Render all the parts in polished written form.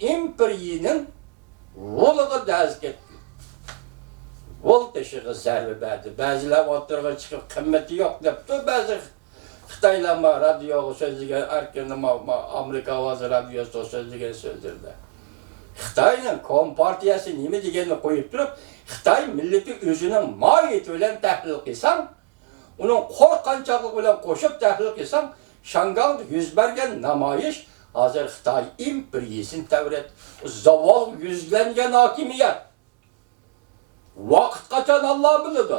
imperiyinin uluğu daz ketdi. Ol teşiği zərbi verdi. Bəziler oturuğa çıkıp kımmeti yok depti. Bəzi Xitaylanma radyo sözlüğü, Amerika Avazı radyosu sözlüğü sözlerdi. Xitay'ın Kompartiyası nemi degenini koyup durup, Xitay milleti özünün mayet ölen təhlil qilsan, onun korkançaklık ölen koşup təhlil qilsan, Şangang'da yüz bergen namayış, hazır Xitay imperiyesin tevret, zaval yüzlengen hakimiyet. Vakit kaçan Allah bilirdi.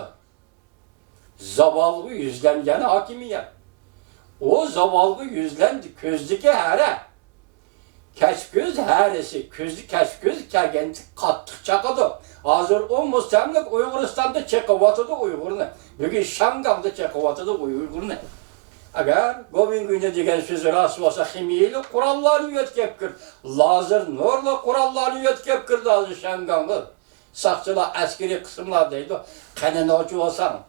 Zavallı yüzlengen hakimiyet. O zavallı yüzlendi közdeki hərə. Kəşgöz hərəsi, közlü kəşgöz kəlgəndi qatıq çaqadı. Hazır o müstəmlik Uyguristan'da çekivatıdı Uygurunu. Bugün Şangang'da çekivatıdı Uygurunu. Eğer Govin günü degen sözü rast olsa ximiyeli kurallarını yetkepkir. Lazır Nur'la kurallarını yetkepkirdi hazır Şangang'ı. Sakçılar askeri kısımlardaydı. Kaninocu olsan.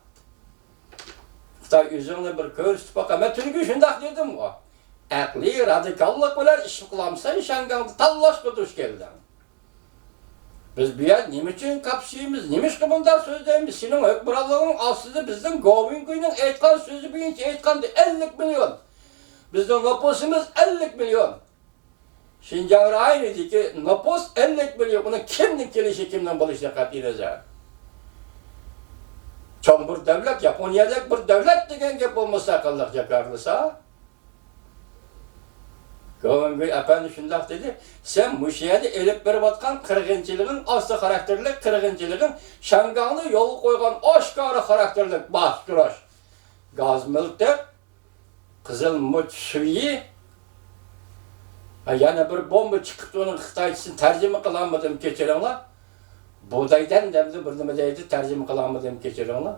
Xitay üzerine bir körüstü baka. Ben türkü şundak dedim o. Akli radikallık bilen iş kılamsan Şangang'da tallaş kutuş geldi. Biz bir yer niçin kapsayımız, nimiş kımında sözlerimiz, senin hükmürallığın aslında bizden Govin günün etkan sözü büyünce etkandı 50 milyon. Bizden nüfusumuz 50 milyon. Şinjan'da aynıydı ki nüfus 50 milyon. Bunu kimden gelişi kimden buluşta katılacak? Çoğun bir devlet, Japonya'da bir devlet degen gep olmasa akıllık yakarlısa. Govin Bey efendi şundak dedi, sen müşahede elip verip atkan kırgıncılığın, aslı karakterlik kırgıncılığın, Şangang'da yol koygan aşkarı karakterlik bastırış. Gazmılıkta, Kızılmıç suyu, yani bir bomba çıkıp onun Xitayçısını tercüme kılamadım geçirenler, buğdaydan demdi bir demedeydi tercüme kılamadım geçirenler.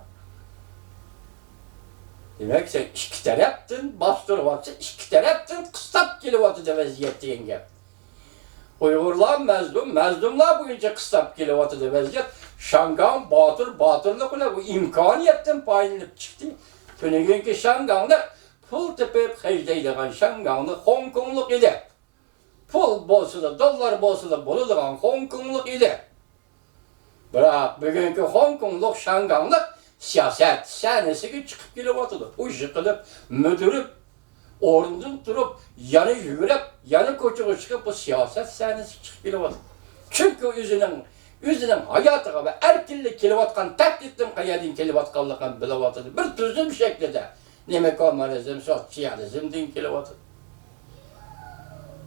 Demek sen iki taraftan bastırıp atsa, iki taraftan kıstap kilovatı vaziyette yenge. Uygurlar mezlum, mezlumlar boyunca kıstap kilovatı vaziyet. Şangang batırlık ile bu imkaniyetten paylanıp çıktı. Tünegünki Şangang'da pul tepip hecdeydiğen Şangang'da Hong Kongluk idi. Pul bolsa da, dolar bolsa da buluduğun Hong Kongluk idi. Bırak bugünkü Hong Kongluk Şangang'da siyaset sahnesiga çıkıp kelyapti. Uji qilib, müdürüp, o'rnidan turib, yana yugurib, yana ko'chaga chiqib bu siyaset sahnesiga chiqib kelyapti. Chunki o'zining hayotiga va erkinlik kelayotgan taklifdan qayerdan kelayotganligini bilyapti. Bir tuzum shaklida nima kommunizm, sotsializm degan kelyapti.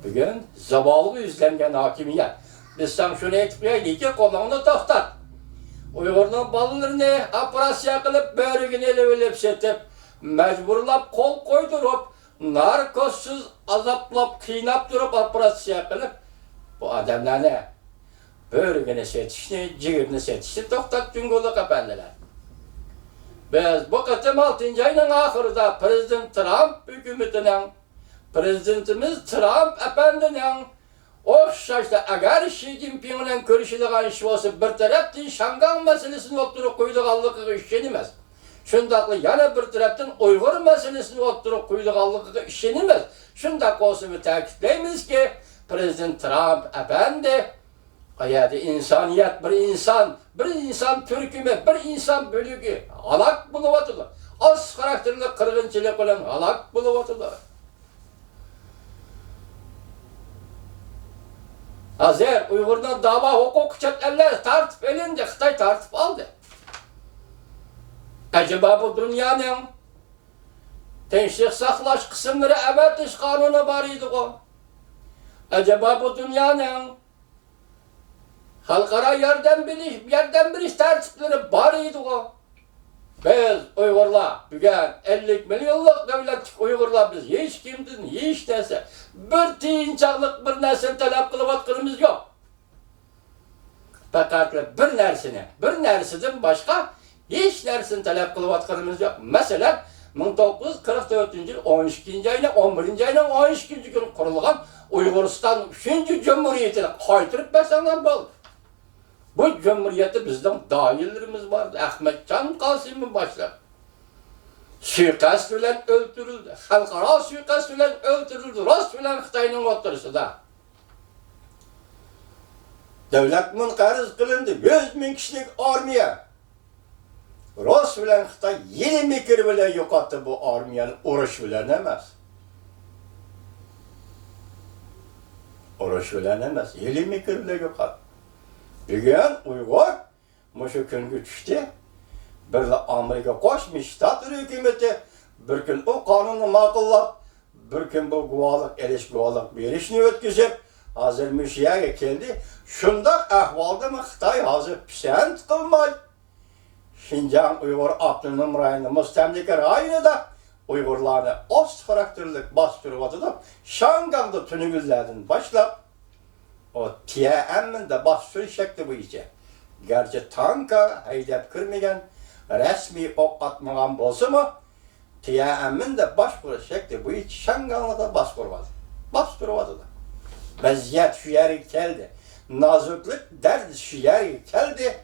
Bugun zavolga yuzlangan hokimiyat. Biz ham shuni aytib qo'yaylikki, qo'lingni to'xtat. Uygur'un balalarını operasiya kılıp, böğrügünü elip setip, mecburlap, kol koydurup, narkozsuz azaplap, kıynap durup operasiya kılıp, bu adamlarını böğrügünü setişini, ciğerini setişini toktat cüngülük efendiler. Biz bu kıtım 6. ayının ahırda Prezident hükümetinin, Prezidentimiz Trump efendinin, o'xshashda agar Xi Jinping bilan ko'rishadigan ish bo'lsa, bir tarafdan Şanggang masalasini o'tirib qo'ydiganligiga ishonamiz. Shundaqli yana bir tarafdan Uyg'ur masalasini o'tirib qo'ydiganligiga ishonamiz. Shundaq bo'lsa, ta'kidlaymizki, Prezident Trump efendi qayerda insoniyat bir inson turkumi, bir inson bo'ligi halok bo'lyapti. Az xarakterli qirg'inchilik bilan halok bo'lyapti. Hazır Uygur'dan dava hukuk çetlerler tartıp elince Xitay tartıp aldı. Acaba bu dünyanın tinchlik saqlash kısımları evetiş kanunu var idi o. Acaba bu dünyanın halkara yardım beriş tertipleri var idi o. Biz Uygurlar, bugün 50 milyonluk devletçik Uygurlar biz hiç kimdin, hiç neyse bir tiyinçaklık bir nesil talep kılıp atkınımız yok. Fakat bir nersiden başka hiç nersini talep kılıp atkınımız yok. Mesela 1944 yıl 12. ayına 11. ayına 12. gün kurulgan Uyguristan 3. Cumhuriyeti'ne kaytırıp besenler bol. Bu cumhuriyeti bizden dahillerimiz vardı. Ahmetcan Kasım'ın başlar. Suikast bilen öldürüldü. Halkara suikast bilen öldürüldü. Rast bilen Xitay'nın oturuşu da. Devlet münqariz qilindi 100 ming kishilik armiya. Rus bilan Xitoy yeni mikr bilan yo'qotdi bu armiyani, urush bilan emas. Urush bilan emas, yeni mikr bilan yo'qotdi. Bugun Uyg'ur mushu kunga tushdi. Bir Amerika Qo'shma Shtatlar hukumati bir kun o qonunni ma'qullab, bir kun bu guvohlik berishni o'tkazib, hozir mushiyaga keldi. Shundaq ahvolda Xitoy hozir pisand qilmay Şinjan Uyghur Abdunum rayonu mustamlika rayonida Uyg'urlarni ost xarakterlik bostiriyotidu. Şanganda tunuguzlardan boshlab o TM'da bostirish shakli bo'yicha. Garchi tanka haydab kirmagan, rasmiy o'q atmagan bo'lsa-mu, TM'da boshqarish shakli bo'yicha Shanganda bostiriyotidu. Vaziyat shu yerga keldi. Nozuklik dard shu yerga keldi.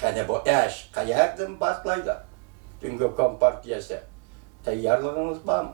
Qani bu ish qayerdan boshlaydi? Dunyo kompartiyasi tayyorlig'ingiz bormi?